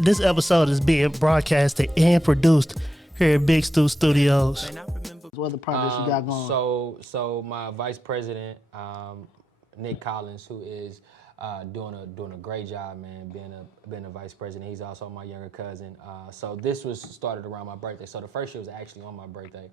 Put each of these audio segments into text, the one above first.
This episode is being broadcasted and produced here at Big Stu Studios. What other projects you got going? So my vice president, Nick Collins, who is doing a great job, man, being a vice president. He's also my younger cousin. So this was started around my birthday. So the first year was actually on my birthday.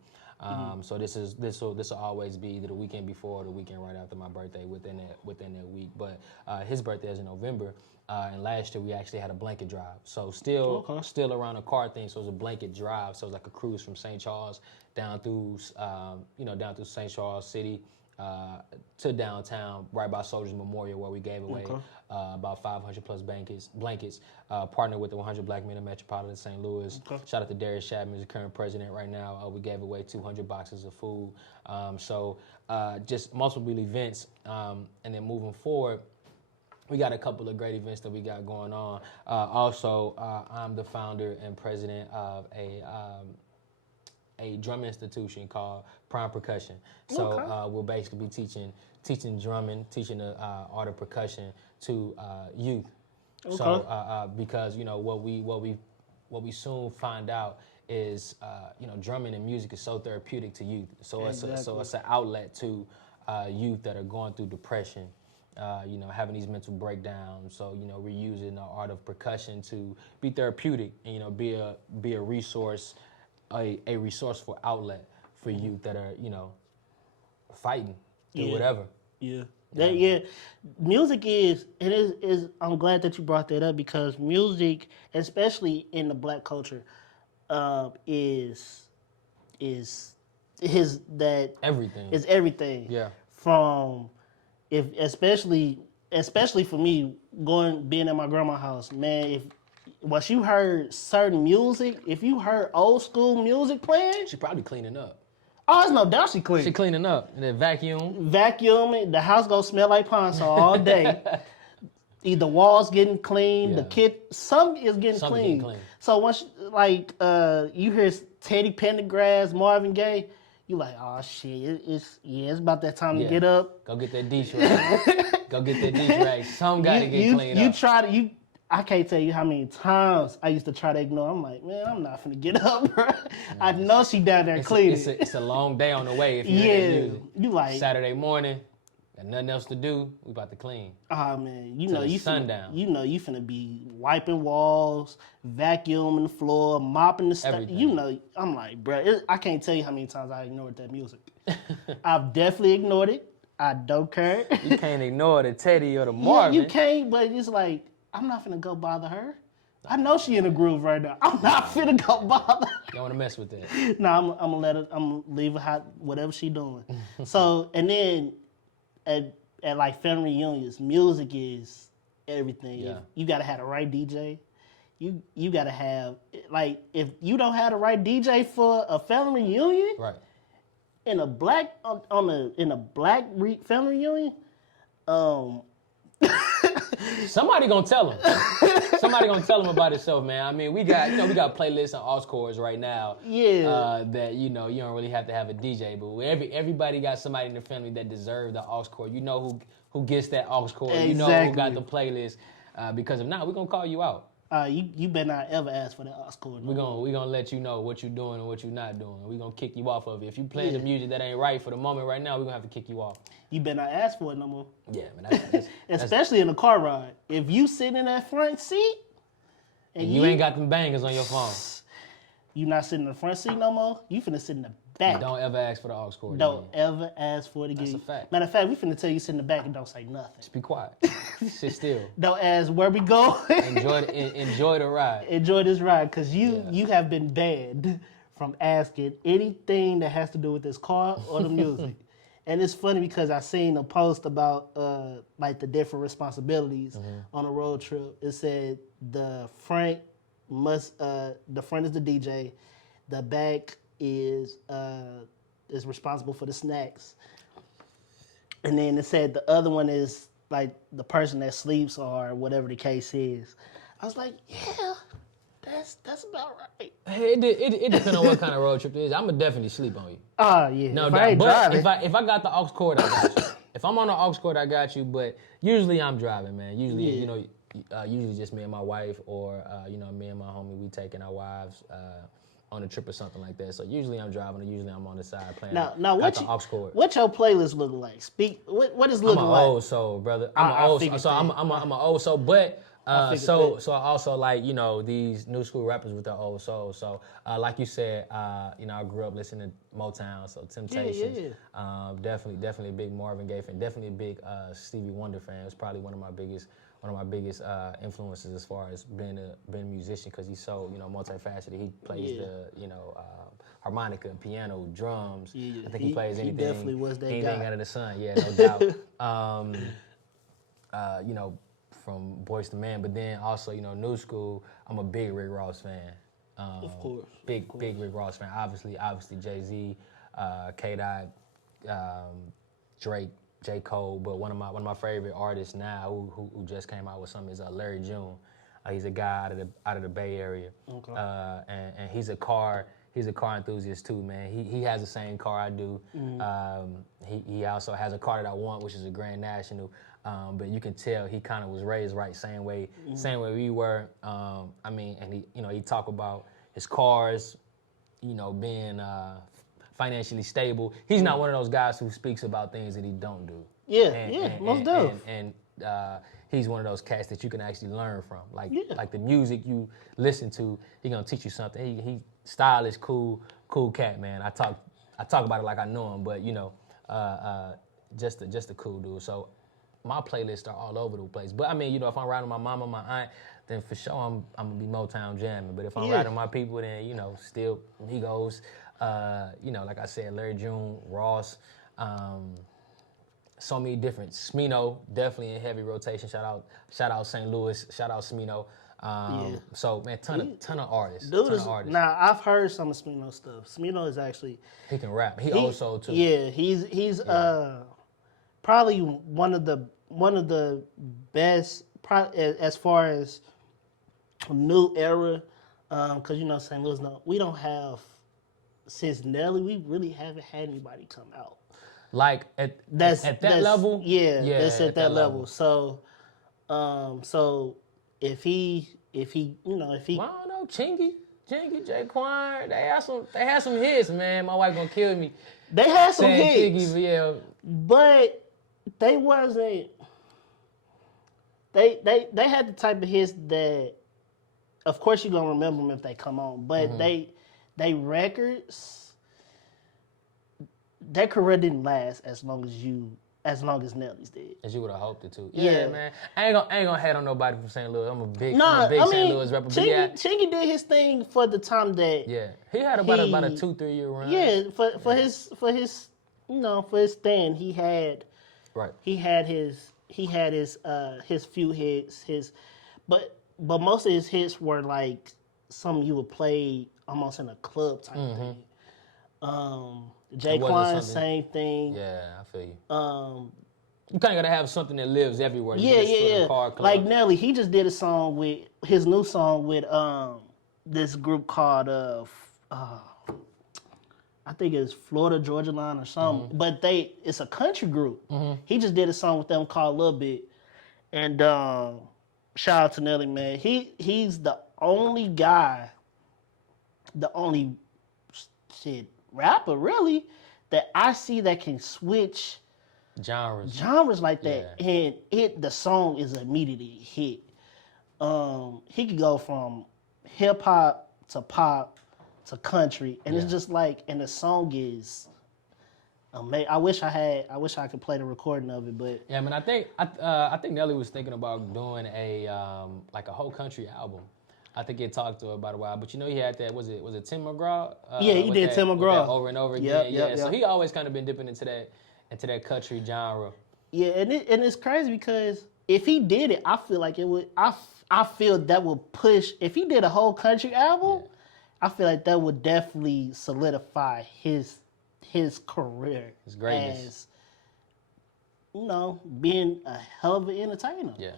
So this will always be either the weekend before or the weekend right after my birthday within that week. But his birthday is in November. And last year we actually had a blanket drive. So still around the car thing. So it was a blanket drive. So it was like a cruise from St. Charles down through St. Charles City to downtown, right by Soldiers Memorial, where we gave away about 500 plus blankets. Partnered with the 100 Black Men of Metropolitan St. Louis. Shout out to Derrick, who's the current president right now. We gave away 200 boxes of food. So just multiple events, and then moving forward, we got a couple of great events that we got going on. Also, I'm the founder and president of a drum institution called Prime Percussion. So we'll basically be teaching drumming, teaching the art of percussion to youth. So because what we soon find out is drumming and music is so therapeutic to youth. So it's an outlet to youth that are going through depression. Having these mental breakdowns. So, we're using the art of percussion to be therapeutic and, be a resource, a resourceful outlet for youth that are, fighting through whatever. Yeah. Music is I'm glad that you brought that up because music, especially in the Black culture, is everything. Is everything. Yeah. From especially for me being at my grandma's house, man, once you heard certain music, if you heard old school music playing, She probably cleaning up. Oh, there's no doubt she clean. She cleaning up and then vacuum. Vacuuming, the house gonna smell like Ponsol all day. Either walls getting clean, something is getting clean. So once you hear Teddy Pendergrass, Marvin Gaye, you like, oh shit, it's about that time to get up. Go get that dish rag. Go get that dish rag. Some gotta get cleaned up. I can't tell you how many times I used to try to ignore. I'm like, man, I'm not finna get up, bro. I know she down there cleaning. It's a long day on the way if you hear that music. You like Saturday morning, got nothing else to do. We about to clean. Oh man, sundown. You finna be wiping walls, vacuuming the floor, mopping the stuff. I'm like, bro, I can't tell you how many times I ignored that music. I've definitely ignored it. I don't care. You can't ignore the Teddy or the Marvin. Yeah, you can't, but it's like, I'm not finna go bother her. I know she in a groove right now. I'm not finna go bother her. You don't want to mess with that. No, I'm gonna let her. I'm gonna leave her whatever she doing. So, and then at like family reunions, music is everything. Yeah. You gotta have the right DJ. You gotta have if you don't have the right DJ for a family reunion, right? In a black family reunion, Somebody gonna tell him. Somebody gonna tell him about himself, man. I mean, we got playlists and aux chords right now. Yeah. That you don't really have to have a DJ, but everybody got somebody in the family that deserve the aux chord. You know who gets that aux chord. Exactly. You know who got the playlist. Because if not, we're gonna call you out. You better not ever ask for that aux chord. We're gonna let you know what you're doing and what you're not doing. We're gonna kick you off of it. If you play the music that ain't right for the moment right now, we're gonna have to kick you off. You better not ask for it no more. Yeah, man. That's especially in a car ride. If you sit in that front seat and you ain't got them bangers on your phone, you not sitting in the front seat no more. You finna sit in the back. Don't ever ask for the aux chord. Don't ever ask for it again. That's a fact. Matter of fact, we finna tell you sit in the back and don't say nothing. Just be quiet. Sit still. Don't ask where we go. Enjoy the ride. Enjoy this ride, cause you have been banned from asking anything that has to do with this car or the music. And it's funny because I seen a post about the different responsibilities on a road trip. It said the front is the DJ, the back is responsible for the snacks, and then it said the other one is like the person that sleeps or whatever the case is. I was like, yeah, that's about right. It depends on what kind of road trip it is. I'ma definitely sleep on you. Yeah. No if doubt. I ain't but driving. if I got the aux cord, I got you. If I'm on the aux cord, I got you. But usually I'm driving, man. Usually, usually just me and my wife, or me and my homie. We taking our wives on a trip or something like that. So usually I'm driving, or usually I'm on the side playing. Now got the aux cord. what your playlist look like? What is I'm looking an like? old soul, brother. I'm an old soul, but so I also like these new school rappers with their old soul. So like you said, I grew up listening to Motown, so Temptations. Definitely a big Marvin Gaye fan. Definitely a big Stevie Wonder fan. It's probably one of my biggest influences as far as being a musician, because he's so multifaceted. He plays the harmonica, piano, drums. I think he plays anything. He definitely was that anything guy. under the sun. Yeah, no doubt. From Boyz II Men, but then also new school. I'm a big Rick Ross fan. Of course. Big Rick Ross fan. Obviously Jay-Z, K-Dot, Drake, J. Cole, but one of my favorite artists now who just came out with something is Larry June. He's a guy out of the Bay Area, Okay. And he's a car enthusiast too, man. He has the same car I do. He also has a car that I want, which is a Grand National. But you can tell he kind of was raised right, same way we were. And he talk about his cars, being financially stable. He's not one of those guys who speaks about things that he don't do. Most definitely. And he's one of those cats that you can actually learn from. Like the music you listen to, he gonna teach you something. He stylish, cool cat, man. I talk about it like I know him, but just a cool dude. So my playlists are all over the place. But if I'm riding with my mama, my aunt, then for sure I'm gonna be Motown jamming. But if I'm riding with my people, then still Migos, like I said, Larry June, Ross, so many different. Smino, definitely in heavy rotation. Shout out St. Louis, shout out Smino. So man, ton of artists. Now I've heard some of Smino stuff. Smino is actually he can rap. He also too. Yeah, he's probably one of the best as far as new era, because St. Louis, we don't have, since Nelly, we really haven't had anybody come out like at that level. That's at that level. So if he well, I don't know, Chingy, Jaquan, they had some hits, man. My wife gonna kill me. They had some hits, Piggy, but they wasn't. They had the type of hits that, of course, you're gonna remember them if they come on. But they records, their career didn't last as long as Nelly's did. As you would have hoped it to. Yeah, man. I ain't gonna hate on nobody from St. Louis. I'm a big St. Louis rapper. Chingy did his thing for the time that. Yeah, he had about a 2-3 year run. Yeah, for his stand, he had. Right. He had his few hits, but most of his hits were like some you would play almost in a club type thing. Jaquan, same thing. Yeah, I feel you. You kind of gotta have something that lives everywhere. Yeah. Car club. Like Nelly, he just did his new song with this group called I think it's Florida Georgia Line or something, but it's a country group. He just did a song with them called Lil Bit, and shout out to Nelly, man. He's the only guy, the only rapper really that I see that can switch genres like that, and the song is immediately hit. He could go from hip hop to pop to country, and it's just like, and the song is amazing. I wish I could play the recording of it, but yeah, man. I think Nelly was thinking about doing a like a whole country album. I think he talked to her about a while, but he had that. Was it Tim McGraw? He did Tim McGraw over and over again. So he always kind of been dipping into that country genre. Yeah, and it's crazy because if he did it, I feel like it would. I feel that would push. If he did a whole country album, I feel like that would definitely solidify his career, his greatness, as being a hell of an entertainer. Yeah.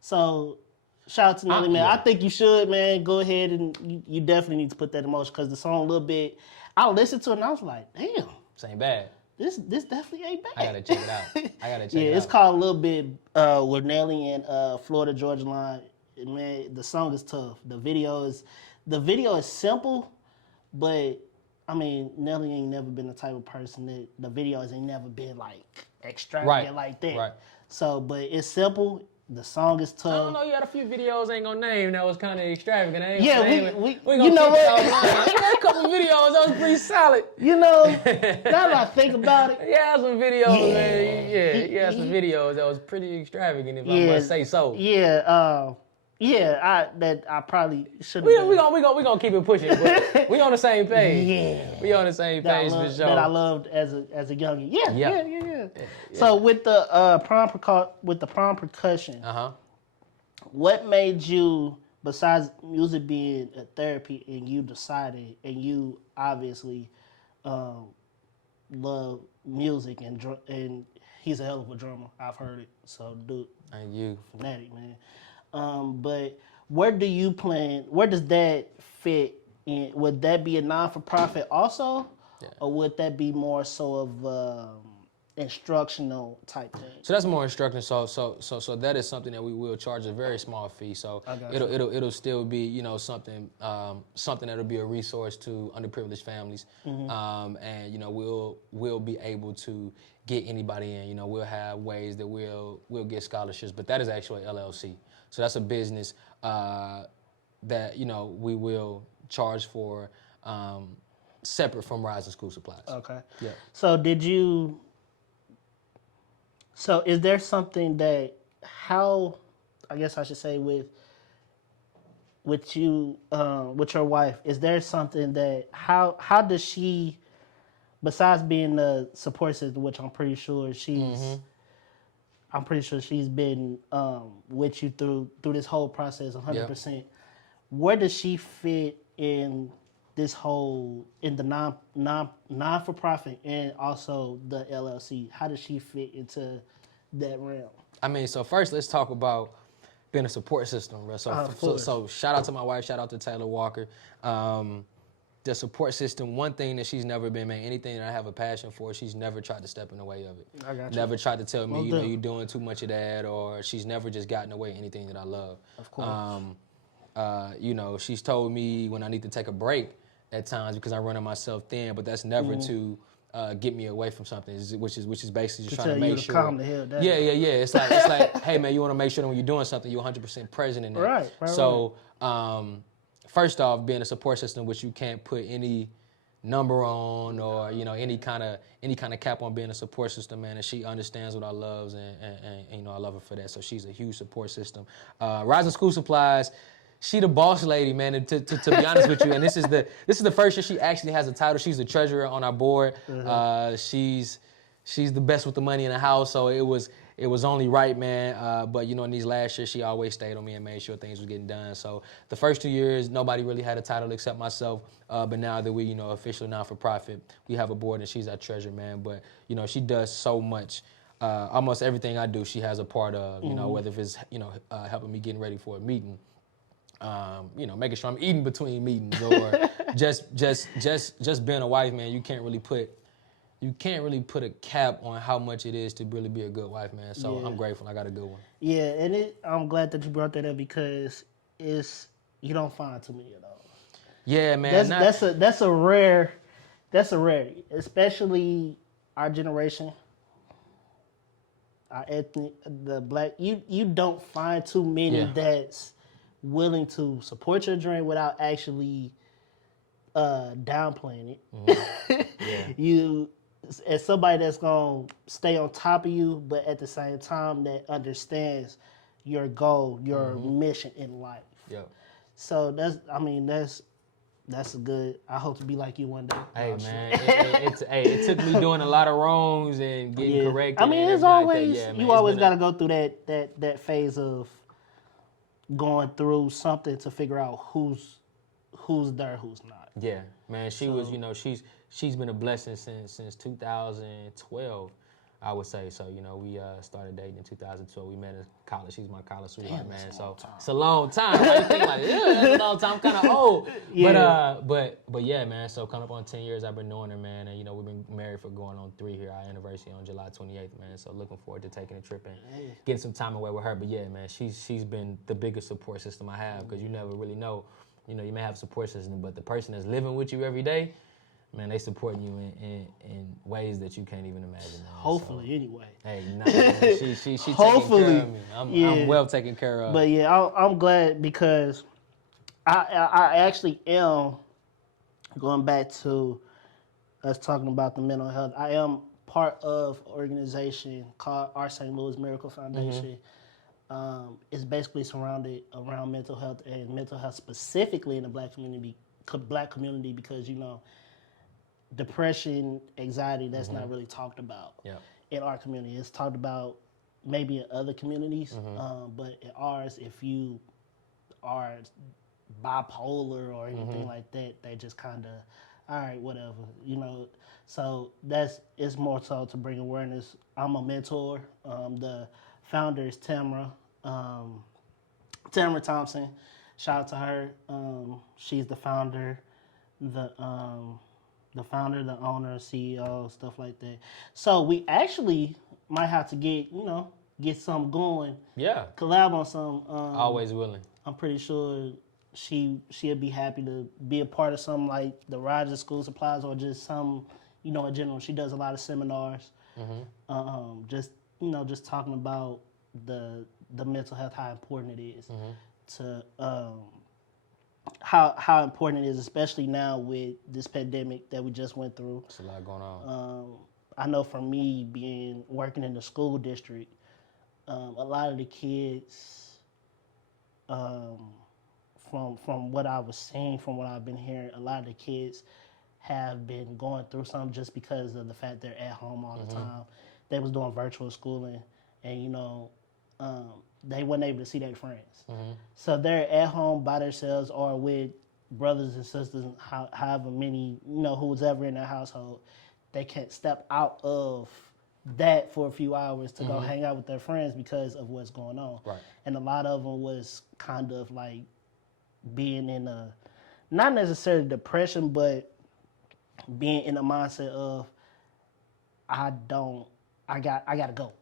So shout out to Nelly, man. I think you should, man. Go ahead and you definitely need to put that in motion because the song a little bit. I listened to it and I was like, damn, this ain't bad. this definitely ain't bad. I gotta check it out. Yeah, it it's out. called a little bit with Nelly and Florida Georgia Line. Man, the song is tough. The video is simple, but I mean Nelly ain't never been the type of person that the videos ain't never been like extravagant like that. Right. So, but it's simple. The song is tough. I don't know. You had a few videos I ain't gonna name that was kind of extravagant. Yeah, we you gonna know keep it what? offline. You had a couple videos that was pretty solid. You know, now that I think about it, Yeah, some videos, man. Yeah, you had some videos that was pretty extravagant, if I must say so. Yeah, I probably should have. We gonna keep it pushing. But we on the same page. Yeah, we on the same page for sure. That I loved as a youngin. Yeah. So with the prom percussion, what made you, besides music being a therapy, and you decided, and you obviously love music, and he's a hell of a drummer. I've heard it. So dude, thank you, fanatic man. But where does that fit in? Would that be a non-for-profit also? Yeah. Or would that be more so of instructional type thing? So that's more instructional. So that is something that we will charge a very small fee. So it'll still be, something that'll be a resource to underprivileged families. And we'll be able to get anybody in. We'll have ways that we'll get scholarships, but that is actually LLC. So that's a business that we will charge for, separate from Rising School Supplies. Okay. Yeah. So So is there something that I guess I should say with you with your wife? Is there something that how does she, besides being the support system, which I'm pretty sure she's. I'm pretty sure she's been with you through this whole process 100%. Yep. Where does she fit in this in the non-for-profit and also the LLC? How does she fit into that realm? I mean, so first let's talk about being a support system. So shout out to my wife, shout out to Taylor Walker. The support system, one thing that she's never been, man, anything that I have a passion for, she's never tried to step in the way of it. I got you. Never tried to tell me, you're doing too much of that, or she's never just gotten away anything that I love. Of course. She's told me when I need to take a break at times because I'm running myself thin, but that's never to get me away from something, which is basically just trying to make sure. Calm the hell down. Yeah. It's like, hey man, you want to make sure that when you're doing something, you're 100% present in that. Right. So, first off, being a support system, which you can't put any number on, or any kind of cap on being a support system, man. And she understands what I love, and I love her for that. So she's a huge support system. Rising School Supplies. She the boss lady, man. And to be honest with you, and this is the first year she actually has a title. She's the treasurer on our board. She's the best with the money in the house. So it was only right, man. But in these last years, she always stayed on me and made sure things were getting done. So the first 2 years, nobody really had a title except myself. But now that we, officially non-for-profit, we have a board and she's our treasurer, man. But she does so much. Almost everything I do, she has a part of. Whether if it's helping me getting ready for a meeting. Making sure I'm eating between meetings, or just being a wife, man. You can't really put a cap on how much it is to really be a good wife, man. So I'm grateful I got a good one. Yeah, and I'm glad that you brought that up because you don't find too many of those. Yeah, man. That's a rarity, especially our generation, our ethnic, the black. You don't find too many that's willing to support your dream without actually downplaying it. You, as somebody that's gonna stay on top of you, but at the same time that understands your goal, your mission in life. Yeah. So that's a good. I hope to be like you one day. Hey man, it took me doing a lot of wrongs and getting corrected. I mean, it's always you always got to go through that phase of going through something to figure out who's there, who's not. Yeah, man. She was, she's been a blessing since 2012. I would say so. You know, we started dating in 2012. We met in college. She's my college sweetheart, Damn, man. that's a So long time. it's a long time. Right? You think like, yeah, that's a long time. I'm kind of old. Yeah. But yeah, man. So coming up on 10 years, I've been knowing her, man. And you know, we've been married for going on 3 here. Our anniversary on July 28th, man. So looking forward to taking a trip and getting some time away with her. But yeah, man, she's been the biggest support system I have because you never really know. You know, you may have a support system, but the person that's living with you every day, man, they support you in ways that you can't even imagine. Man. Hopefully, anyway. Hey, nah, man, she Hopefully, taking care of me. I'm well taken care of. But yeah, I'm glad because I actually am going back to us talking about the mental health. I am part of an organization called our St. Louis Miracle Foundation. It's basically surrounded around mental health and mental health specifically in the black community because, you know, depression, anxiety, that's not really talked about in our community. It's talked about maybe in other communities, but in ours, if you are bipolar or anything like that, they just kind of, all right, whatever, you know. So it's more so to bring awareness. I'm a mentor. The founder is Tamara Thompson. Shout out to her. She's the founder, the founder, the owner, CEO, stuff like that. So we actually might have to get something going. Yeah. Collab on some. Always willing. I'm pretty sure she'll be happy to be a part of something like the Rogers School Supplies or just some, you know, in general. She does a lot of seminars. Just talking about the mental health, how important it is to how important it is, especially now with this pandemic that we just went through. There's a lot going on. I know for me, working in the school district, a lot of the kids, from what I was seeing, from what I've been hearing, a lot of the kids have been going through something just because of the fact they're at home all the time. They was doing virtual schooling, and you know, they weren't able to see their friends. So they're at home by themselves or with brothers and sisters, however many, you know, who's ever in their household. They can't step out of that for a few hours to go hang out with their friends because of what's going on. Right. And a lot of them was kind of like being in a, not necessarily depression, but being in a mindset of, I gotta go.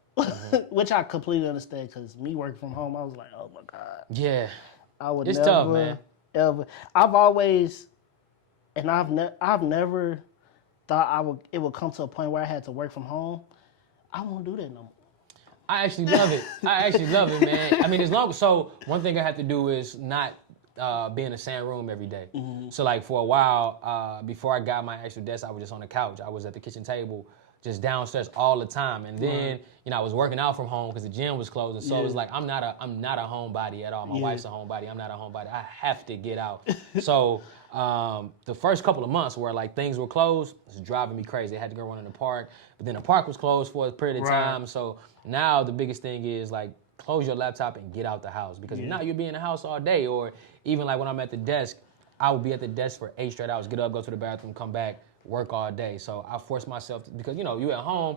Which I completely understand because me working from home, I was like, oh my God. Yeah. I would It's never, tough, man. ever. I've always, and I've never thought it would come to a point where I had to work from home. I won't do that no more. I actually love it. Man. I mean, so one thing I have to do is not be in the same room every day. So like for a while, before I got my actual desk, I was just on the couch. I was at the kitchen table, just downstairs all the time. And then, you know, I was working out from home because the gym was closed. And so it was like, I'm not a homebody at all. My wife's a homebody. I'm not a homebody. I have to get out. So the first couple of months where like things were closed, it was driving me crazy. I had to go run in the park. But then the park was closed for a period of time. So now the biggest thing is like, close your laptop and get out the house. Because if not, you'll be in the house all day. Or even like when I'm at the desk, I would be at the desk for 8 straight hours. Get up, go to the bathroom, come back, work all day. So I force myself because, you know, you at home,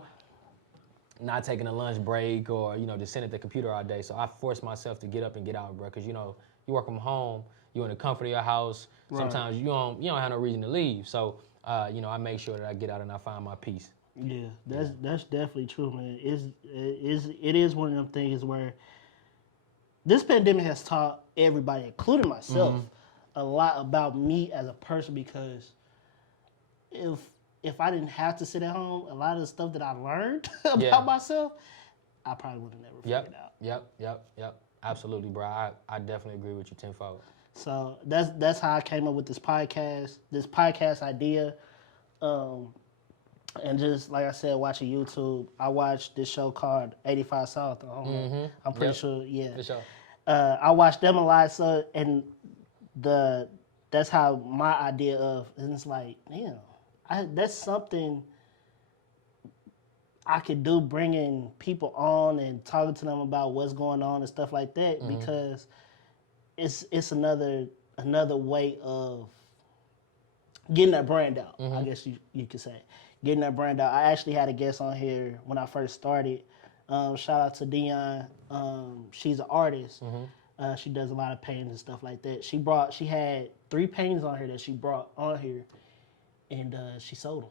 not taking a lunch break or, you know, just sitting at the computer all day. So I force myself to get up and get out, bro. Because, you know, you work from home, you're in the comfort of your house. Sometimes you don't have no reason to leave. So, you know, I make sure that I get out and I find my peace. Yeah, that's definitely true, man. It is one of them things where this pandemic has taught everybody, including myself, a lot about me as a person because if I didn't have to sit at home, a lot of the stuff that I learned about myself, I probably would have never figured out. Yep. Absolutely, bro. I definitely agree with you tenfold. So that's how I came up with this podcast idea. And just like I said, watching YouTube, I watched this show called 85 South. I'm pretty sure, For sure. I watched them a lot, so and that's how my idea of, and it's like, damn, that's something I could do, bringing people on and talking to them about what's going on and stuff like that, because it's another way of getting that brand out, I guess you could say. getting that brand out. I actually had a guest on here when I first started. Shout out to Dion. She's an artist. She does a lot of paintings and stuff like that. She had 3 paintings on here that she brought on here, and she sold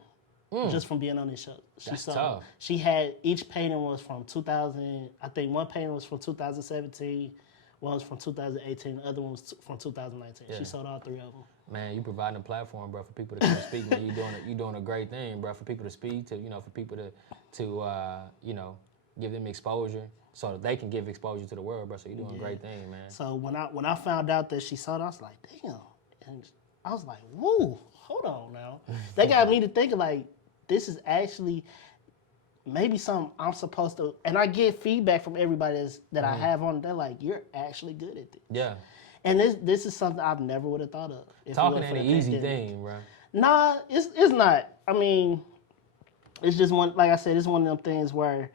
them just from being on this show. That's tough. She had, each painting was from 2000. I think one painting was from 2017. One was from 2018. The other one was from 2019. Yeah. She sold all 3 of them. Man, you providing a platform, bro, for people to come speak. Man, you doing a great thing, bro, for people to speak to. For people to give them exposure so that they can give exposure to the world, bro. So you're doing a great thing, man. So when I found out that she sold, I was like, damn. And I was like, whoa, hold on now. That got me to thinking, like, this is actually maybe something I'm supposed to. And I get feedback from everybody that I have on. They're like, you're actually good at this. Yeah. And this is something I've never would have thought of. Talking ain't an easy thing, bro. Nah, it's not. I mean, it's just one. Like I said, it's one of them things where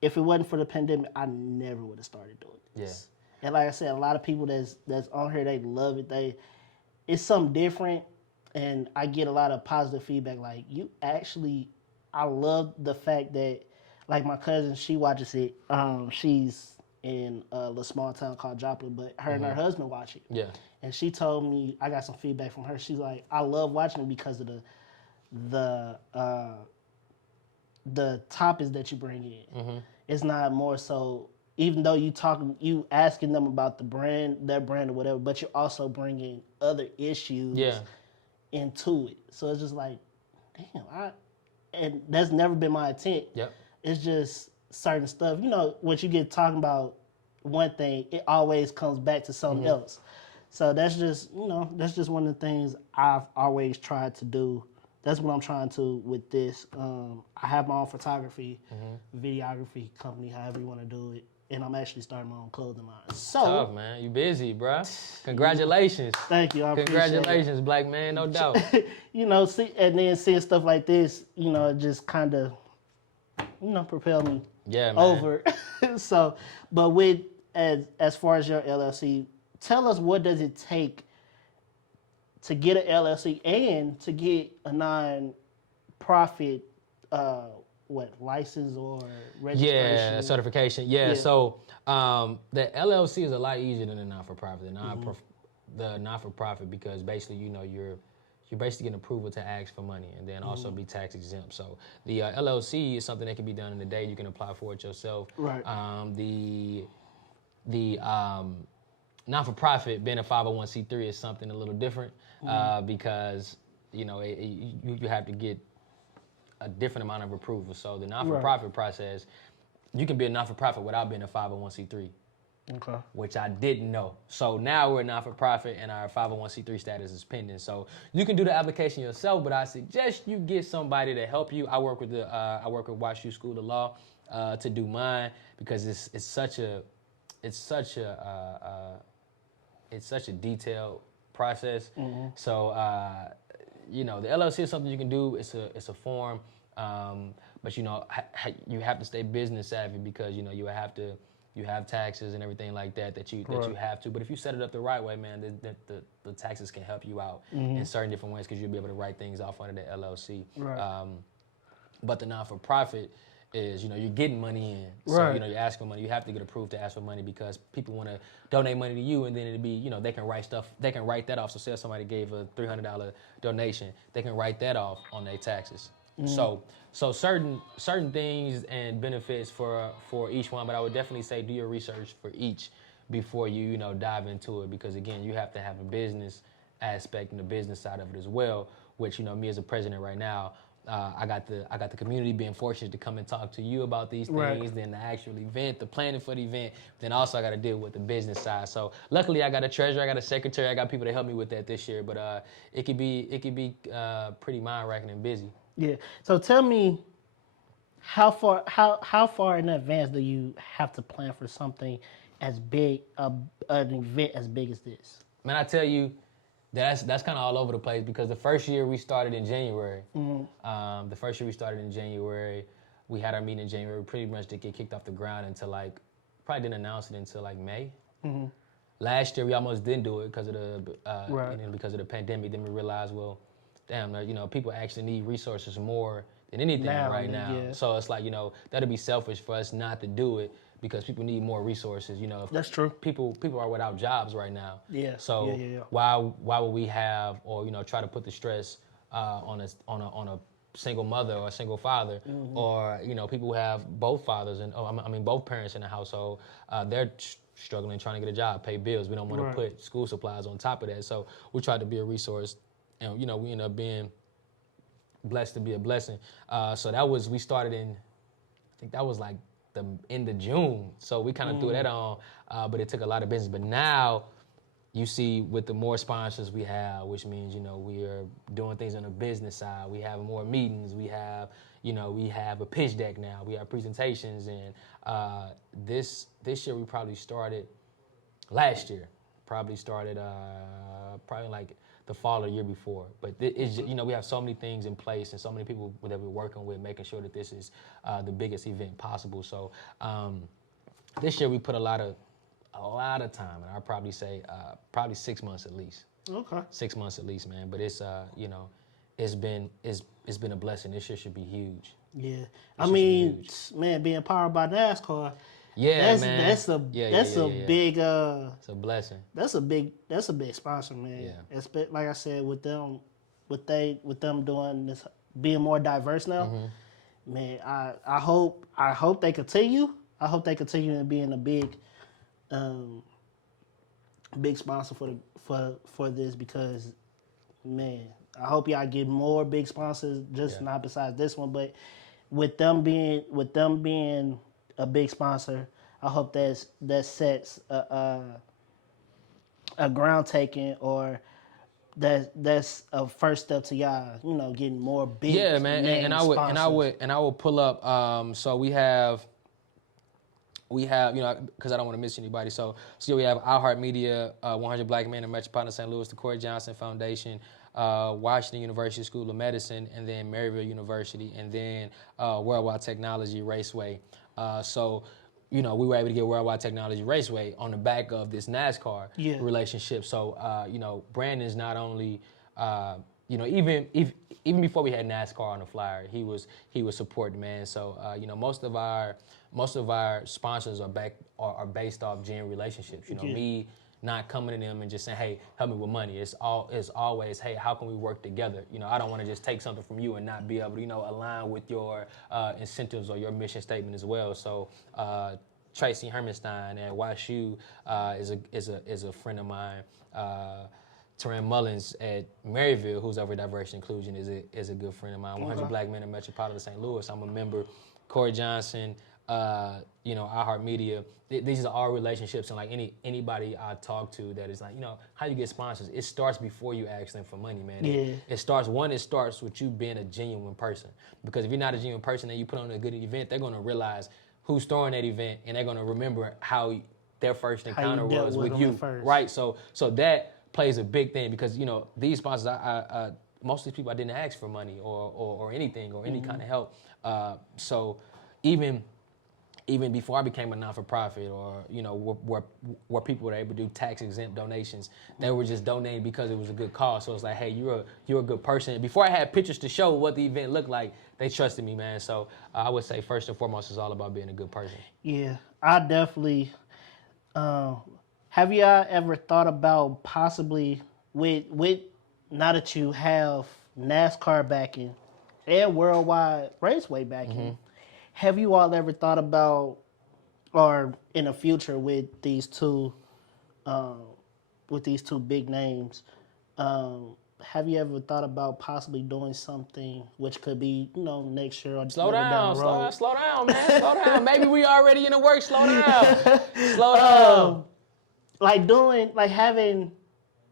if it wasn't for the pandemic, I never would have started doing this. Yeah. And like I said, a lot of people that's on here, they love it. It's something different, and I get a lot of positive feedback. Like, you actually, I love the fact that, like, my cousin, she watches it. She's in a little small town called Joplin, but her and her husband watch it. Yeah. And she told me, I got some feedback from her. She's like, I love watching it because of the topics that you bring in. It's not more so, even though you asking them about their brand or whatever, but you're also bringing other issues into it. So it's just like, damn, and that's never been my intent. Yep. It's just certain stuff. Once you get talking about one thing, it always comes back to something else. So that's just one of the things I've always tried to do. That's what I'm trying to with this. I have my own photography, videography company, however you want to do it. And I'm actually starting my own clothing line. So tough, man. You busy, bro. Congratulations. Thank you. I appreciate Congratulations, black man. No doubt. And then seeing stuff like this, it just kind of, propelled me over. So, but as far as your LLC, tell us, what does it take to get an LLC and to get a non-profit, license or registration? Yeah, certification. Yeah. So the LLC is a lot easier than the non-for-profit. The non-for-profit, because basically, you're basically getting approval to ask for money and then also be tax exempt. So the LLC is something that can be done in a day. You can apply for it yourself. Right. The non-for-profit, being a 501c3, is something a little different because you have to get a different amount of approval. So the non-for-profit process, you can be a non-for-profit without being a 501c3. Okay. Which I didn't know. So now we're not-for-profit and our 501c3 status is pending. So you can do the application yourself, but I suggest you get somebody to help you. I work with WashU School of Law to do mine, because it's such a detailed process. So the LLC is something you can do. It's a form, but you have to stay business savvy, because you have taxes and everything like that you have to. But if you set it up the right way, man, the taxes can help you out in certain different ways, because you'll be able to write things off under the LLC. Right. But the non-for-profit is, you're getting money in. So, you're asking for money. You have to get approved to ask for money, because people want to donate money to you, and then it'll be, they can write that off. So say if somebody gave a $300 donation, they can write that off on their taxes. So certain things and benefits for each one, but I would definitely say do your research for each before you dive into it, because again, you have to have a business aspect and the business side of it as well, which me as a president right now, I got the community being fortunate to come and talk to you about these things, then the actual event, the planning for the event, then also I got to deal with the business side. So luckily I got a treasurer, I got a secretary, I got people to help me with that this year, but it could be pretty mind-racking and busy. Yeah. So tell me, how far in advance do you have to plan for something as big, an event as big as this? Man, I tell you, that's kind of all over the place, because the first year we started in January. We had our meeting in January. We pretty much did get kicked off the ground until probably didn't announce it until May. Last year we almost didn't do it because of the pandemic. Then we realized, well, damn, people actually need resources more than anything right now. Yeah. So it's like, that'd be selfish for us not to do it because people need more resources. If That's true. People are without jobs right now. Yeah. So Yeah. why would we have or try to put the stress on a single mother or a single father, or people who have both fathers and both parents in the household, they're struggling trying to get a job, pay bills. We don't want to put school supplies on top of that. So we try to be a resource, and we end up being blessed to be a blessing. So we started in, I think that was like the end of June. So we kind of threw that on, but it took a lot of business. But now you see with the more sponsors we have, which means, we are doing things on the business side. We have more meetings. We have a pitch deck now. We have presentations. And this year we probably started, last year, probably like the fall of the year before. But it's just, we have so many things in place and so many people that we're working with, making sure that this is the biggest event possible. So this year we put a lot of time, and I'd probably say probably 6 months at least. Okay. 6 months at least, man. But it's it's been a blessing. This year should be huge. Yeah. I mean, man, being powered by NASCAR. Yeah, man. That's a big. It's a blessing. That's a big sponsor, man. Yeah. It's like I said, with them doing this, being more diverse now. Man, I hope they continue. I hope they continue to being a big sponsor for this, because, man, I hope y'all get more big sponsors, not besides this one, but with them being a big sponsor, I hope that sets a ground taking, or that's a first step to y'all, getting more big. Yeah, man, and I would pull up. So we have, because I don't want to miss anybody. So we have iHeartMedia, 100 Black Men in Metropolitan St. Louis, the Corey Johnson Foundation, Washington University School of Medicine, and then Maryville University, and then Worldwide Technology Raceway. We were able to get Worldwide Technology Raceway on the back of this NASCAR relationship. So, Brandon's not only, even before we had NASCAR on the flyer, he was supporting, man. So, most of our sponsors are based off genuine relationships. Me not coming to them and just saying, hey, help me with money. It's always, hey, how can we work together? I don't want to just take something from you and not be able to, align with your incentives or your mission statement as well. So Tracy Hermanstein at WashU is a friend of mine. Terran Mullins at Maryville, who's over diversity inclusion, is a good friend of mine. 100 Black Men in Metropolitan St. Louis. I'm a member. Corey Johnson, iHeartMedia. These are all relationships, and like anybody I talk to that is like, how you get sponsors. It starts before you ask them for money, man. Yeah. It starts with you being a genuine person. Because if you're not a genuine person and you put on a good event, they're gonna realize who's throwing that event, and they're gonna remember how their first encounter was with you, right? So that plays a big thing, because these sponsors, I most of these people I didn't ask for money or anything or any kind of help. So even before I became a non-for-profit, or where people were able to do tax-exempt donations, they were just donating because it was a good cause. So it's like, hey, you're a good person. Before I had pictures to show what the event looked like, they trusted me, man. So I would say first and foremost, it's all about being a good person. Yeah, I definitely. Have y'all ever thought about possibly with now that you have NASCAR backing and Worldwide Raceway backing? Have you all ever thought about, or in the future with these two big names, have you ever thought about possibly doing something which could be, next year or slow down, man. Slow down. Maybe we already in the works. Slow down. Slow down. Having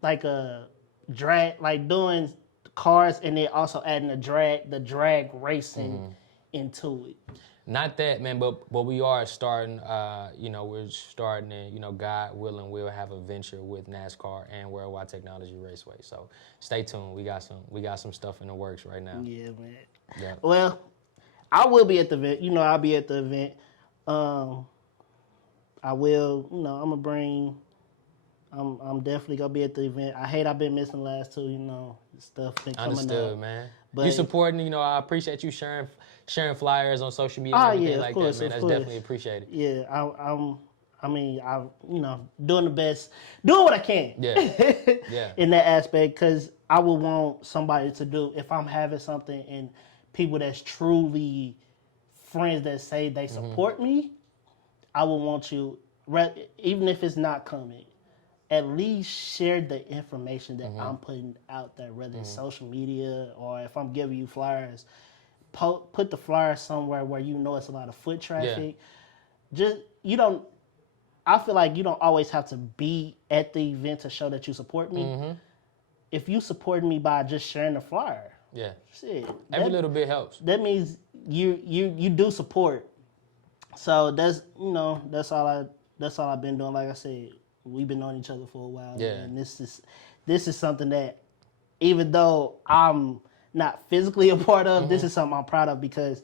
like a drag, like doing cars and then also adding the drag racing into it. Not that, man, but we are starting, we're starting, and, God willing, we'll have a venture with NASCAR and Worldwide Technology Raceway. So stay tuned. We got some stuff in the works right now. Yeah, man. Yeah. Well, I will be at the event. I'll be at the event. I will, I'm gonna bring I'm definitely gonna be at the event. I've been missing the last two. You know, stuff been coming Understood, up. man. But You supporting, you know, I appreciate you sharing flyers on social media and oh everything yeah, of like course, that, man. of That's course. definitely appreciated. Yeah, I'm you know, doing the best, doing what I can. Yeah. Yeah. In that aspect, because I would want somebody to do if I'm having something and people that's truly friends that say they support me. I would want you, even if it's not coming, at least share the information that I'm putting out there, whether it's social media or if I'm giving you flyers. Put the flyers somewhere where you know it's a lot of foot traffic. Just you don't. I feel like you don't always have to be at the event to show that you support me. If you support me by just sharing the flyer, Yeah. shit, Every little bit helps. that means you do support. So that's that's all I've been doing. Like I said, we've been knowing each other for a while, Yeah. and this is something that even though I'm not physically a part of, this is something I'm proud of because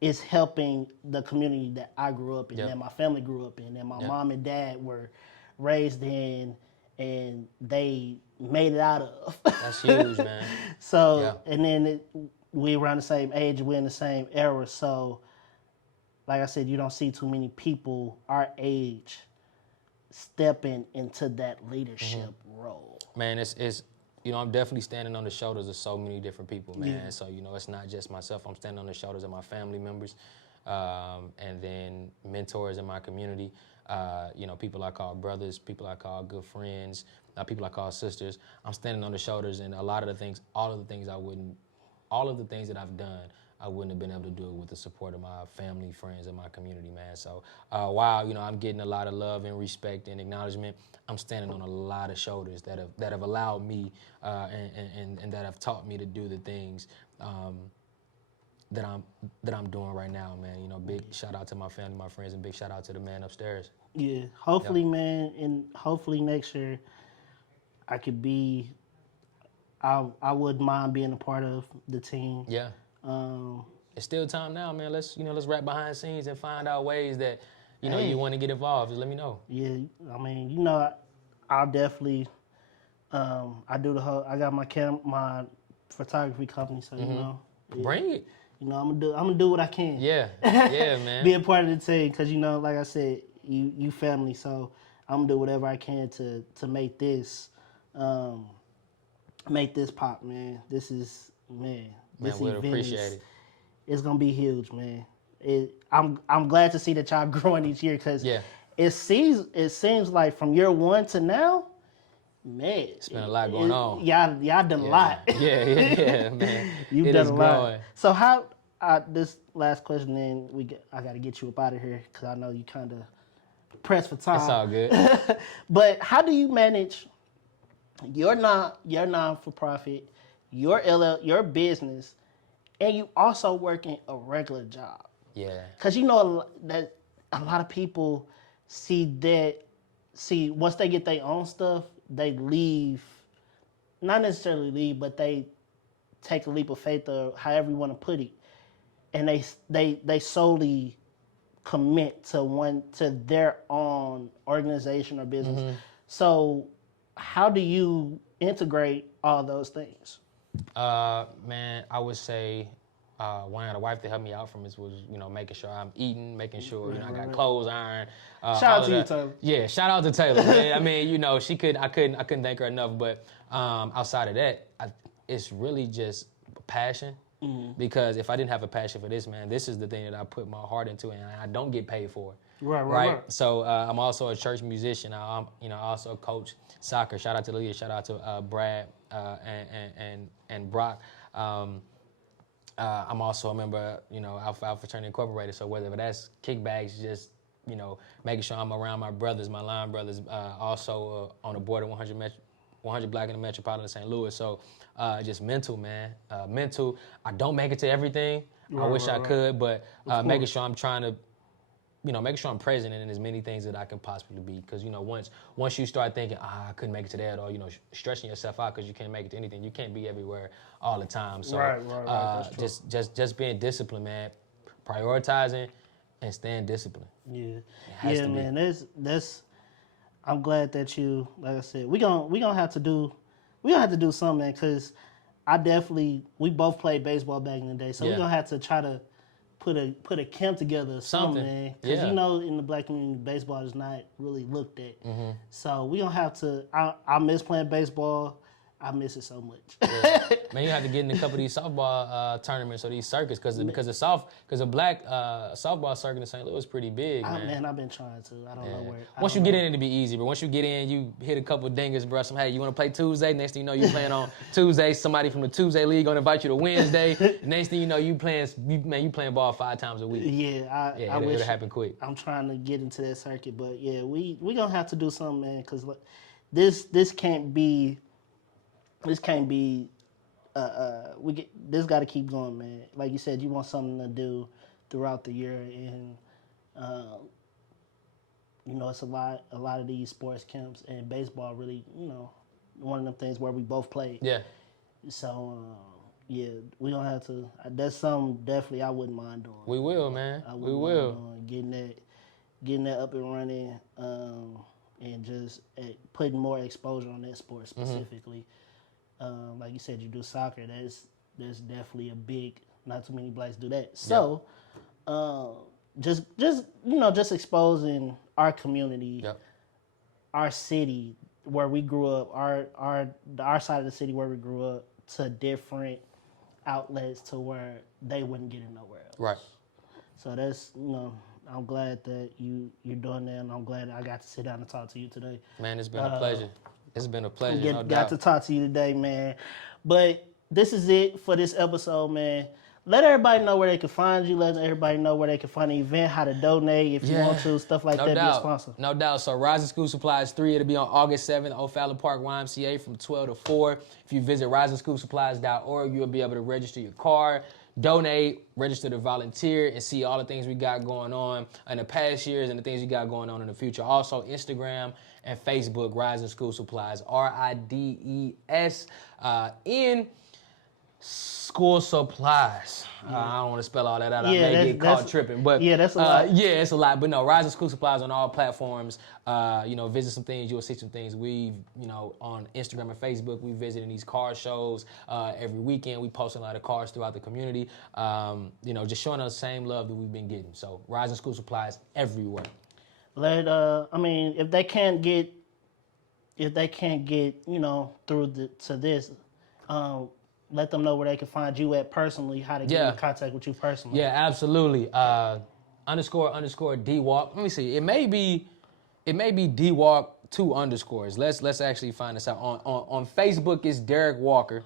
it's helping the community that I grew up in, that my family grew up in, that my mom and dad were raised in, and they made it out of. That's huge, man. So, and then we around the same age, we're in the same era. So, like I said, you don't see too many people our age stepping into that leadership role. Man, it's you know, I'm definitely standing on the shoulders of so many different people, man. So, you know, it's not just myself. I'm standing on the shoulders of my family members, and then mentors in my community. You know, people I call brothers, people I call good friends, people I call sisters. I'm standing on the shoulders, and all of the things that I've done, I wouldn't have been able to do it with the support of my family, friends, and my community, man. So while, you know, I'm getting a lot of love and respect and acknowledgement, I'm standing on a lot of shoulders that have allowed me and that have taught me to do the things that I'm doing right now, man. You know, big shout out to my family, my friends, and big shout out to the man upstairs. Yeah, hopefully, man, and hopefully next year I could be. I wouldn't mind being a part of the team. Yeah. It's still time now, man. Let's rap behind the scenes and find out ways that you want to get involved. Just let me know. Yeah, I mean, you know, I'll definitely. I do the whole. I got my photography company, so you know. Yeah, Bring it. You know, I'm gonna do what I can. Yeah, yeah, man. Be a part of the team, cause you know, like I said, you family, so I'm gonna do whatever I can to make this pop, man. This is Man, this we'd event appreciate it. It's gonna be huge, man. I'm glad to see that y'all growing each year, cause it seems like from year one to now, man, It's been a lot going on. Y'all done a lot. Yeah, man. You've It done is a lot. growing. So how? This last question, then I got to get you up out of here because I know you kind of pressed for time. It's all good. But how do you manage your non-for-profit, your business, and you also working a regular job? Yeah. Because you know that a lot of people see once they get their own stuff, they leave. Not necessarily leave, but they take a leap of faith, or however you want to put it, and they solely commit to their own organization or business. So how do you integrate all those things? Man, I would say when I had a wife to help me out from this was, making sure I'm eating, making sure, I got clothes ironed. Shout out to you, Taylor. Yeah, shout out to Taylor. Man. I mean, I couldn't thank her enough. But outside of that, it's really just passion. Because if I didn't have a passion for this, man, this is the thing that I put my heart into, and I don't get paid for it. Right. So I'm also a church musician. I also coach soccer. Shout out to Leah. Shout out to Brad and Brock. I'm also a member, Alpha Fraternity Incorporated. So whether that's kickbacks, just making sure I'm around my brothers, my line brothers. Also on the board of 100 Black in the Metropolitan St. Louis. So just mental, man. Mental. I don't make it to everything. I wish I could, but making sure I'm trying to, making sure I'm present in as many things that I can possibly be. Because, once you start thinking, I couldn't make it to that, or, stressing yourself out because you can't make it to anything, you can't be everywhere all the time. So That's true. just being disciplined, man. Prioritizing and staying disciplined. Yeah, man. That's I'm glad that you, like I said, we gonna have to do something, because we both played baseball back in the day, so Yeah. we're gonna have to try to put a camp together or something, man. Because Yeah. you know, in the black community, baseball is not really looked at. Mm-hmm. So we gonna have to. I miss playing baseball. I miss it so much. Yeah. Man, you have to get in a couple of these softball tournaments or these circuits because the black softball circuit in St. Louis is pretty big, man. Man, I've been trying to. I don't know where. Once you get in, it'll be easy. But once you get in, you hit a couple of dingers, bro. Hey, you want to play Tuesday? Next thing you know, you playing on Tuesday. Somebody from the Tuesday league gonna invite you to Wednesday. Next thing you know, you playing ball 5 times a week. Yeah, I wish it'll happen quick. I'm trying to get into that circuit, but yeah, we gonna have to do something, man, because this can't be. This can't be. This got to keep going, man. Like you said, you want something to do throughout the year, and you know, it's a lot of these sports camps, and baseball really, you know, one of them things where we both played. Yeah. So yeah, we don't have to. That's something definitely I wouldn't mind doing. We will, man. We will. Getting that up and running, and just putting more exposure on that sport specifically. Like you said, you do soccer. There's definitely a big. Not too many blacks do that. So, just you know, just exposing our community, our city where we grew up, our side of the city where we grew up, to different outlets to where they wouldn't get it nowhere else. Right. So that's, you know, I'm glad that you're doing that, and I'm glad that I got to sit down and talk to you today. Man, it's been a pleasure. It's been a pleasure. Got to talk to you today, man. But this is it for this episode, man. Let everybody know where they can find you. Let everybody know where they can find the event, how to donate if you want to, stuff like that. Be a sponsor. No doubt. So Rising School Supplies 3, it'll be on August 7th, O'Fallon Park, YMCA from 12 to 4. If you visit risingschoolsupplies.org, you'll be able to register your car, donate, register to volunteer, and see all the things we got going on in the past years and the things we got going on in the future. Also, Instagram and Facebook, Rising School Supplies, RIDES, in School Supplies. I don't want to spell all that out. I may get caught tripping. But that's a lot. Yeah, it's a lot. But no, Rising School Supplies on all platforms. You know, visit some things. You'll see some things. You know, on Instagram and Facebook, we visiting these car shows every weekend. We posting a lot of cars throughout the community. You know, just showing us the same love that we've been getting. So Rising School Supplies everywhere. I mean, if they can't get, you know, through to this, let them know where they can find you at personally, how to get in contact with you personally. Yeah, absolutely. __ DWalk. Let me see. It may be DWalk 2 underscores. Let's actually find this out. On Facebook, it's Derrick Walker.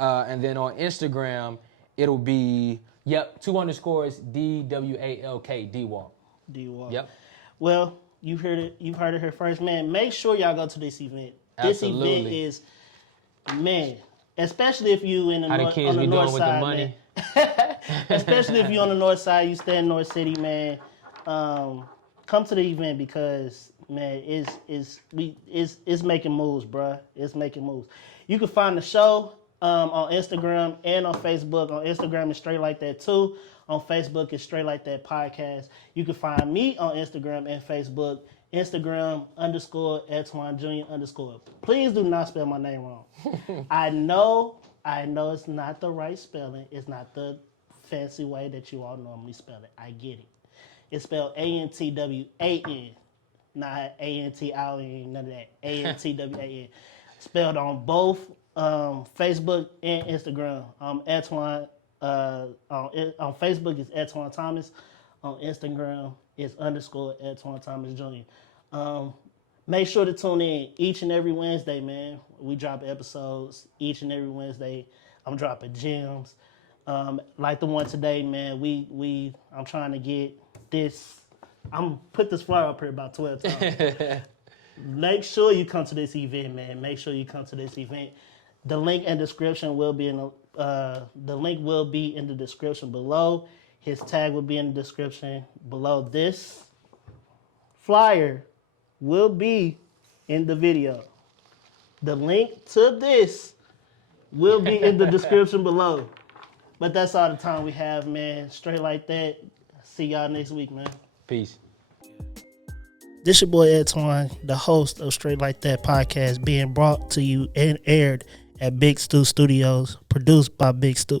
And then on Instagram, it'll be 2 underscores DWALK DWalk. DWalk. Yep. Well, you've heard it here first, man. Make sure y'all go to this event. Absolutely. This event is, man, especially if you in the How the kids on the be north doing with side, the money? man. Especially if you're on the north side, you stay in North City, man. Come to the event because, man, it's making moves, bruh. It's making moves. You can find the show on Instagram and on Facebook. On Instagram, it's Straight Like That 2. On Facebook, it's Straight Like That Podcast. You can find me on Instagram and Facebook. Instagram _Antoine Jr. Please do not spell my name wrong. I know it's not the right spelling. It's not the fancy way that you all normally spell it. I get it. It's spelled ANTWAN, not ANTION, none of that. ANTWAN. Spelled on both Facebook and Instagram. Antoine. On Facebook, it's Antoine Thomas. On Instagram, it's _Antoine Thomas Jr. Make sure to tune in each and every Wednesday, man. We drop episodes each and every Wednesday. I'm dropping gems. Like the one today, man. I'm trying to get this. I'm put this flyer up here about 12 times. Make sure you come to this event, man. Make sure you come to this event. The link and description will be in the description below. His tag will be in the description below. This flyer will be in the video. The link to this will be in the description below. But that's all the time we have, man. Straight Like That. See y'all next week, man. Peace. This your boy Antoine, the host of Straight Like That podcast, being brought to you and aired at Big Stu Studios, produced by Big Stu.